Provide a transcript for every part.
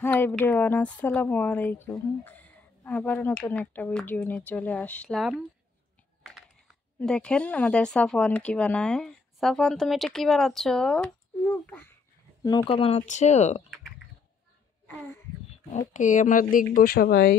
Hi everyone, আসসালামু আলাইকুম। আবার নতুন একটা ভিডিও নিয়ে চলে আসলাম। দেখেন আমাদের সাফওয়ান কি বানায়। সাফওয়ান, তুমি এটা কি বানাচ্ছ? নৌকা বানাচ্ছ? ওকে, আমরা দেখবো সবাই।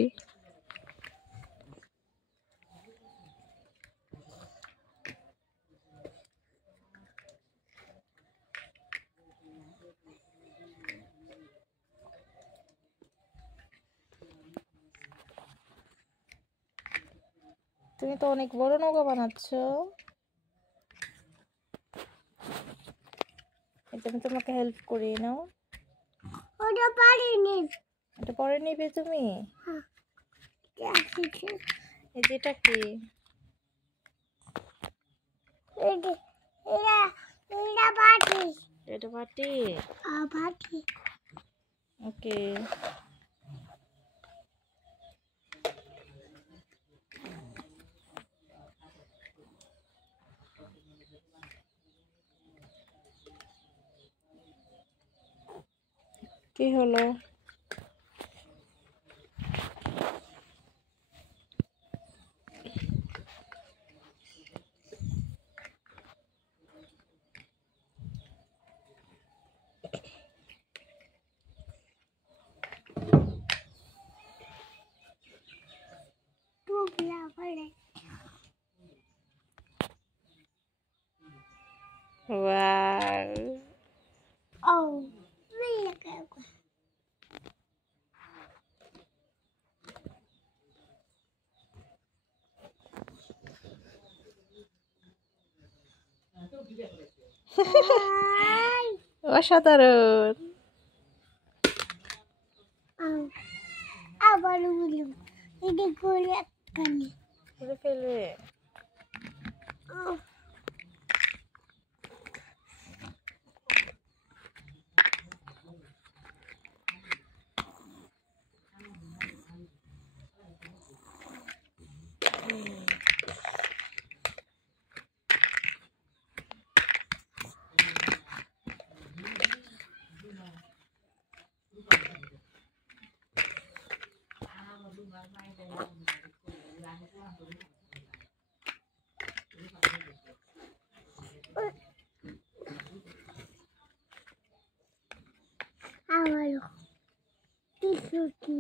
তুমি তো অনেক বড় নৌকা বানাচ্ছ। আমি তোমাকে হেল্প করি, নাও। এটা পরে নিবে তুমি। এই যেটা কি? এটা বাটি। ওকে। কি হলো? Wow. অসাধারণ। আবার করে ফেলবে। আবারও কিছু কি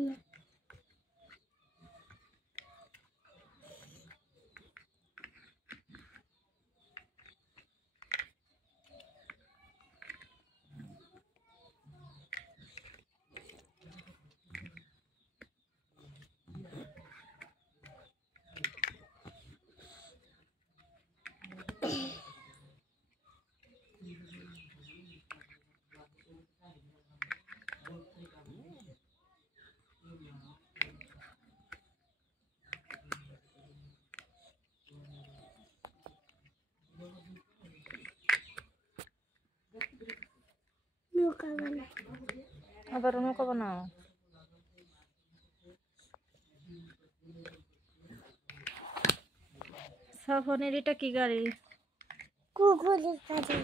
নৌকা বানাই আবার নৌকা বানাও। সাফনের এটা কি গাড়ি? কুকুরের কাছে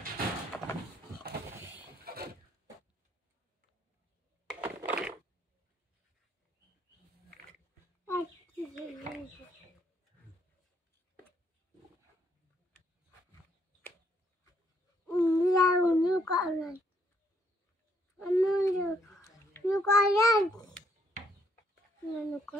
নৌকা নৌকা নৌকা